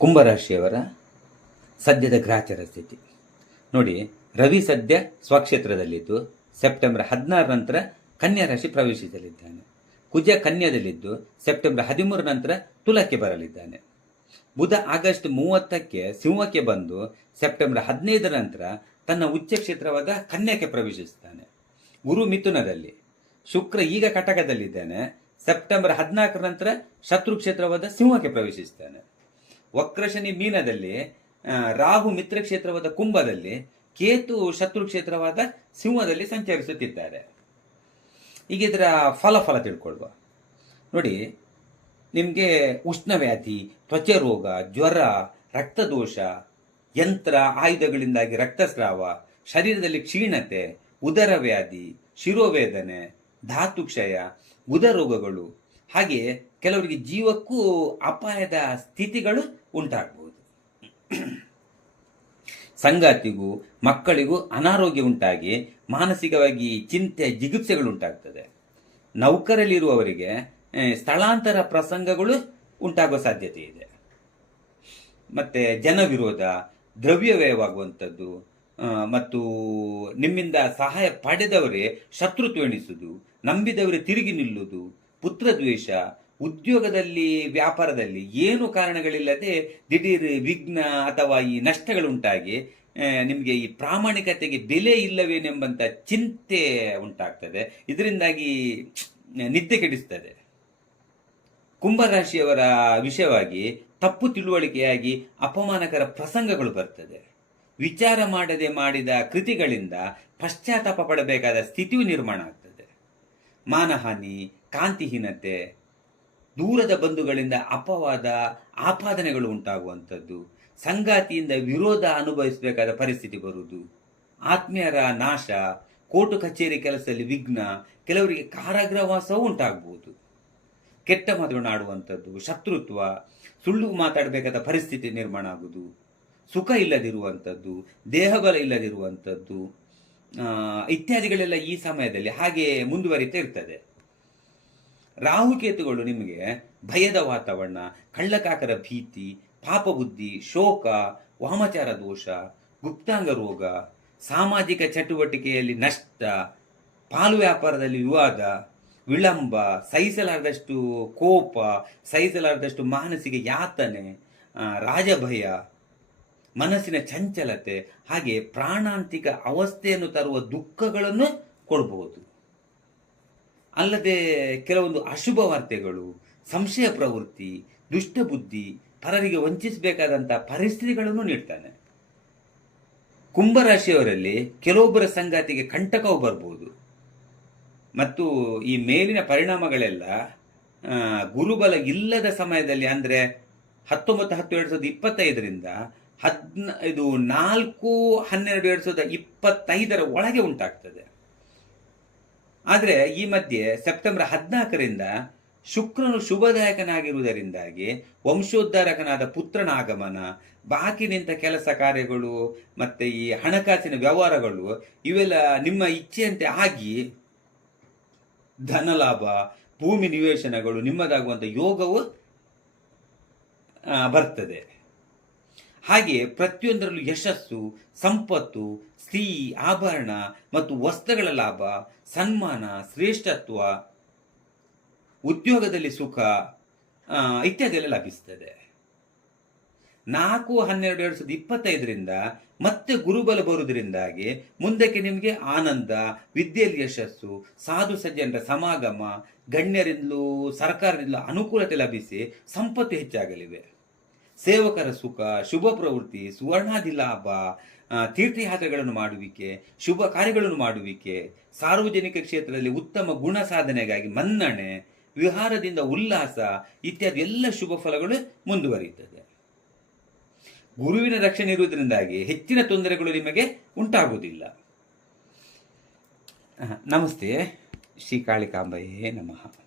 ಕುಂಭರಾಶಿಯವರ ಸದ್ಯದ ಗ್ರಾಚರ ಸ್ಥಿತಿ. ನೋಡಿ, ರವಿ ಸದ್ಯ ಸ್ವಕ್ಷೇತ್ರದಲ್ಲಿದ್ದು, ಸೆಪ್ಟೆಂಬರ್ ಹದಿನಾರು ನಂತರ ಕನ್ಯಾ ರಾಶಿ ಪ್ರವೇಶಿಸಲಿದ್ದಾನೆ. ಕುಜ ಕನ್ಯಾದಲ್ಲಿದ್ದು, ಸೆಪ್ಟೆಂಬರ್ ಹದಿಮೂರು ನಂತರ ತುಲಕ್ಕೆ ಬರಲಿದ್ದಾನೆ. ಬುಧ ಆಗಸ್ಟ್ ಮೂವತ್ತಕ್ಕೆ ಸಿಂಹಕ್ಕೆ ಬಂದು, ಸೆಪ್ಟೆಂಬರ್ ಹದಿನೈದರ ನಂತರ ತನ್ನ ಉಚ್ಚ ಕ್ಷೇತ್ರವಾದ ಕನ್ಯಾಕ್ಕೆ ಪ್ರವೇಶಿಸುತ್ತಾನೆ. ಗುರು ಮಿಥುನದಲ್ಲಿ ಶುಕ್ರ ಈಗ ಕಟಕದಲ್ಲಿದ್ದಾನೆ. ಸೆಪ್ಟೆಂಬರ್ ಹದಿನಾಲ್ಕರ ನಂತರ ಶತ್ರು ಕ್ಷೇತ್ರವಾದ ಸಿಂಹಕ್ಕೆ ಪ್ರವೇಶಿಸ್ತಾನೆ ವಕ್ರಶನಿ ಮೀನದಲ್ಲಿ ರಾಹು ಮಿತ್ರ ಕ್ಷೇತ್ರವಾದ ಕುಂಭದಲ್ಲಿ, ಕೇತು ಶತ್ರು ಕ್ಷೇತ್ರವಾದ ಸಿಂಹದಲ್ಲಿ ಸಂಚರಿಸುತ್ತಿದ್ದಾರೆ. ಈಗ ಇದರ ಫಲಫಲ ತಿಳ್ಕೊಳ್ವ. ನೋಡಿ, ನಿಮಗೆ ಉಷ್ಣವ್ಯಾಧಿ ತ್ವಚೆ ರೋಗ ಜ್ವರ, ರಕ್ತದೋಷ, ಯಂತ್ರ, ಆಯುಧಗಳಿಂದಾಗಿ ರಕ್ತಸ್ರಾವ, ಶರೀರದಲ್ಲಿ ಕ್ಷೀಣತೆ ಉದರ ವ್ಯಾಧಿ ಶಿರೋವೇದನೆ, ಧಾತುಕ್ಷಯ ಉದರ ರೋಗಗಳು ಹಾಗೆ ಕೆಲವರಿಗೆ ಜೀವಕ್ಕೂ ಅಪಾಯದ ಸ್ಥಿತಿಗಳು ಉಂಟಾಗಬಹುದು ಸಂಗಾತಿಗೂ ಮಕ್ಕಳಿಗೂ ಅನಾರೋಗ್ಯ ಉಂಟಾಗಿ ಮಾನಸಿಕವಾಗಿ ಚಿಂತೆ, ಜಿಗುಪ್ಸೆಗಳು ಉಂಟಾಗ್ತದೆ. ನೌಕರಲ್ಲಿರುವವರಿಗೆ ಸ್ಥಳಾಂತರ ಪ್ರಸಂಗಗಳು ಉಂಟಾಗುವ ಸಾಧ್ಯತೆ ಇದೆ. ಮತ್ತೆ ಜನವಿರೋಧ ದ್ರವ್ಯ ವ್ಯಯವಾಗುವಂಥದ್ದು ಮತ್ತು ನಿಮ್ಮಿಂದ ಸಹಾಯ ಪಡೆದವರೇ ಶತ್ರುತ್ವ ಎಣಿಸುವುದು ನಂಬಿದವರೇ ತಿರುಗಿ ನಿಲ್ಲುವುದು ಪುತ್ರ ದ್ವೇಷ ಉದ್ಯೋಗದಲ್ಲಿ, ವ್ಯಾಪಾರದಲ್ಲಿ ಏನು ಕಾರಣಗಳಿಲ್ಲದೆ ದಿಢೀರ್ ವಿಘ್ನ ಅಥವಾ ಈ ನಷ್ಟಗಳುಂಟಾಗಿ ನಿಮಗೆ ಈ ಪ್ರಾಮಾಣಿಕತೆಗೆ ಬೆಲೆ ಇಲ್ಲವೇನೆಂಬಂಥ ಚಿಂತೆ ಉಂಟಾಗ್ತದೆ. ಇದರಿಂದಾಗಿ ನಿದ್ದೆ ಕೆಡಿಸ್ತದೆ. ಕುಂಭರಾಶಿಯವರ ವಿಷಯವಾಗಿ ತಪ್ಪು ತಿಳುವಳಿಕೆಯಾಗಿ ಅಪಮಾನಕರ ಪ್ರಸಂಗಗಳು ಬರ್ತದೆ. ವಿಚಾರ ಮಾಡದೆ ಮಾಡಿದ ಕೃತಿಗಳಿಂದ ಪಶ್ಚಾತ್ತಾಪ ಪಡಬೇಕಾದ ಸ್ಥಿತಿಯು ನಿರ್ಮಾಣ ಆಗ್ತದೆ. ಮಾನಹಾನಿ, ಕಾಂತಿಹೀನತೆ ದೂರದ ಬಂಧುಗಳಿಂದ ಅಪವಾದ ಆಪಾದನೆಗಳು ಉಂಟಾಗುವಂಥದ್ದು. ಸಂಗಾತಿಯಿಂದ ವಿರೋಧ ಅನುಭವಿಸಬೇಕಾದ ಪರಿಸ್ಥಿತಿ ಬರುವುದು. ಆತ್ಮೀಯರ ನಾಶ, ಕೋರ್ಟು ಕಚೇರಿ ಕೆಲಸದಲ್ಲಿ ವಿಘ್ನ, ಕೆಲವರಿಗೆ ಕಾರಾಗೃಹವಾಸವೂ ಉಂಟಾಗಬಹುದು. ಕೆಟ್ಟ ಮಾತುಗಳನ್ನು ಆಡುವಂಥದ್ದು, ಶತ್ರುತ್ವ, ಸುಳ್ಳು ಮಾತಾಡಬೇಕಾದ ಪರಿಸ್ಥಿತಿ ನಿರ್ಮಾಣ ಆಗುವುದು. ಸುಖ ಇಲ್ಲದಿರುವಂಥದ್ದು, ದೇಹಬಲ ಇಲ್ಲದಿರುವಂಥದ್ದು ಇತ್ಯಾದಿಗಳೆಲ್ಲ ಈ ಸಮಯದಲ್ಲಿ ಹಾಗೆ ಮುಂದುವರಿತಾ ಇರ್ತದೆ. ರಾಹುಕೇತುಗಳು ನಿಮಗೆ ಭಯದ ವಾತಾವರಣ, ಕಳ್ಳಕಾಕರ ಭೀತಿ, ಪಾಪಬುದ್ಧಿ, ಶೋಕ, ವಾಮಚಾರ ದೋಷ, ಗುಪ್ತಾಂಗ ರೋಗ, ಸಾಮಾಜಿಕ ಚಟುವಟಿಕೆಯಲ್ಲಿ ನಷ್ಟ, ಪಾಲು ವ್ಯಾಪಾರದಲ್ಲಿ ವಿವಾದ, ವಿಳಂಬ, ಸಹಿಸಲಾರದಷ್ಟು ಕೋಪ, ಸಹಿಸಲಾರದಷ್ಟು ಮಾನಸಿಕ ಯಾತನೆ ರಾಜಭಯ, ಮನಸ್ಸಿನ ಚಂಚಲತೆ, ಹಾಗೆ ಪ್ರಾಣಾಂತಿಕ ಅವಸ್ಥೆಯನ್ನು ತರುವ ದುಃಖಗಳನ್ನು ಕೊಡಬಹುದು ಅಲ್ಲದೆ ಕೆಲವೊಂದು ಅಶುಭ ವಾರ್ತೆಗಳು, ಸಂಶಯ ಪ್ರವೃತ್ತಿ ದುಷ್ಟಬುದ್ಧಿ ಪರರಿಗೆ ವಂಚಿಸಬೇಕಾದಂಥ ಪರಿಸ್ಥಿತಿಗಳನ್ನು ನೀಡ್ತಾನೆ. ಕುಂಭರಾಶಿಯವರಲ್ಲಿ ಕೆಲವೊಬ್ಬರ ಸಂಗಾತಿಗೆ ಕಂಟಕವು ಬರ್ಬೋದು. ಮತ್ತು ಈ ಮೇಲಿನ ಪರಿಣಾಮಗಳೆಲ್ಲ ಗುರುಬಲ ಇಲ್ಲದ ಸಮಯದಲ್ಲಿ ಅಂದ್ರೆ ಹತ್ತೊಂಬತ್ತು, ಹತ್ತು, ಎರಡು ಸಾವಿರದ ಇಪ್ಪತ್ತೈದರಿಂದ ಹದ್ನ, ಇದು ನಾಲ್ಕು, ಹನ್ನೆರಡು, ಎರಡು ಸಾವಿರದ ಇಪ್ಪತ್ತೈದರ ಒಳಗೆ ಉಂಟಾಗ್ತದೆ. ಆದರೆ ಈ ಮಧ್ಯೆ ಸೆಪ್ಟೆಂಬರ್ ಹದಿನಾಲ್ಕರಿಂದ ಶುಕ್ರನು ಶುಭದಾಯಕನಾಗಿರುವುದರಿಂದಾಗಿ ವಂಶೋದ್ಧಾರಕನಾದ ಪುತ್ರನ ಆಗಮನ, ಬಾಕಿ ನಿಂತ ಕೆಲಸ ಕಾರ್ಯಗಳು ಮತ್ತೆ ಈ ಹಣಕಾಸಿನ ವ್ಯವಹಾರಗಳು ಇವೆಲ್ಲ ನಿಮ್ಮ ಇಚ್ಛೆಯಂತೆ ಆಗಿ ಧನಲಾಭ, ಭೂಮಿ ನಿವೇಶನಗಳು ನಿಮ್ಮದಾಗುವಂಥ ಯೋಗವು ಬರ್ತದೆ. ಹಾಗೆ ಪ್ರತಿಯೊಂದರಲ್ಲೂ ಯಶಸ್ಸು, ಸಂಪತ್ತು, ಸ್ತ್ರೀ, ಆಭರಣ ಮತ್ತು ವಸ್ತ್ರಗಳ ಲಾಭ, ಸನ್ಮಾನ, ಶ್ರೇಷ್ಠತ್ವ, ಉದ್ಯೋಗದಲ್ಲಿ ಸುಖ ಇತ್ಯಾದಿ ಎಲ್ಲ ಲಭಿಸ್ತದೆ. ನಾಲ್ಕು ಹನ್ನೆರಡು ಎರಡು ಸಾವಿರದ ಇಪ್ಪತ್ತೈದರಿಂದ ಮತ್ತೆ ಗುರುಬಲ ಬರುವುದರಿಂದಾಗಿ ಮುಂದಕ್ಕೆ ನಿಮಗೆ ಆನಂದ, ವಿದ್ಯೆಯಲ್ಲಿ ಯಶಸ್ಸು, ಸಾಧು ಸಜ್ಜನರ ಸಮಾಗಮ, ಗಣ್ಯರಿಂದಲೂ, ಸರ್ಕಾರದಿಂದಲೂ ಅನುಕೂಲತೆ ಲಭಿಸಿ ಸಂಪತ್ತು ಹೆಚ್ಚಾಗಲಿವೆ. ಸೇವಕರ ಸುಖ, ಶುಭ ಪ್ರವೃತ್ತಿ ಸುವರ್ಣಾದಿ ಲಾಭ ತೀರ್ಥಯಾತ್ರೆಗಳನ್ನು ಮಾಡುವಿಕೆ, ಶುಭ ಕಾರ್ಯಗಳನ್ನು ಮಾಡುವಿಕೆ, ಸಾರ್ವಜನಿಕ ಕ್ಷೇತ್ರದಲ್ಲಿ ಉತ್ತಮ ಗುಣ ಸಾಧನೆಗಾಗಿ ಮನ್ನಣೆ, ವಿಹಾರದಿಂದ ಉಲ್ಲಾಸ ಇತ್ಯಾದಿ ಎಲ್ಲ ಶುಭ ಫಲಗಳು ಮುಂದುವರಿಯುತ್ತದೆ. ಗುರುವಿನ ರಕ್ಷಣೆ ಇರುವುದರಿಂದಾಗಿ ಹೆಚ್ಚಿನ ತೊಂದರೆಗಳು ನಿಮಗೆ ಉಂಟಾಗುವುದಿಲ್ಲ. ನಮಸ್ತೆ. ಶ್ರೀ ಕಾಳಿಕಾಂಬಯೇ ನಮಃ.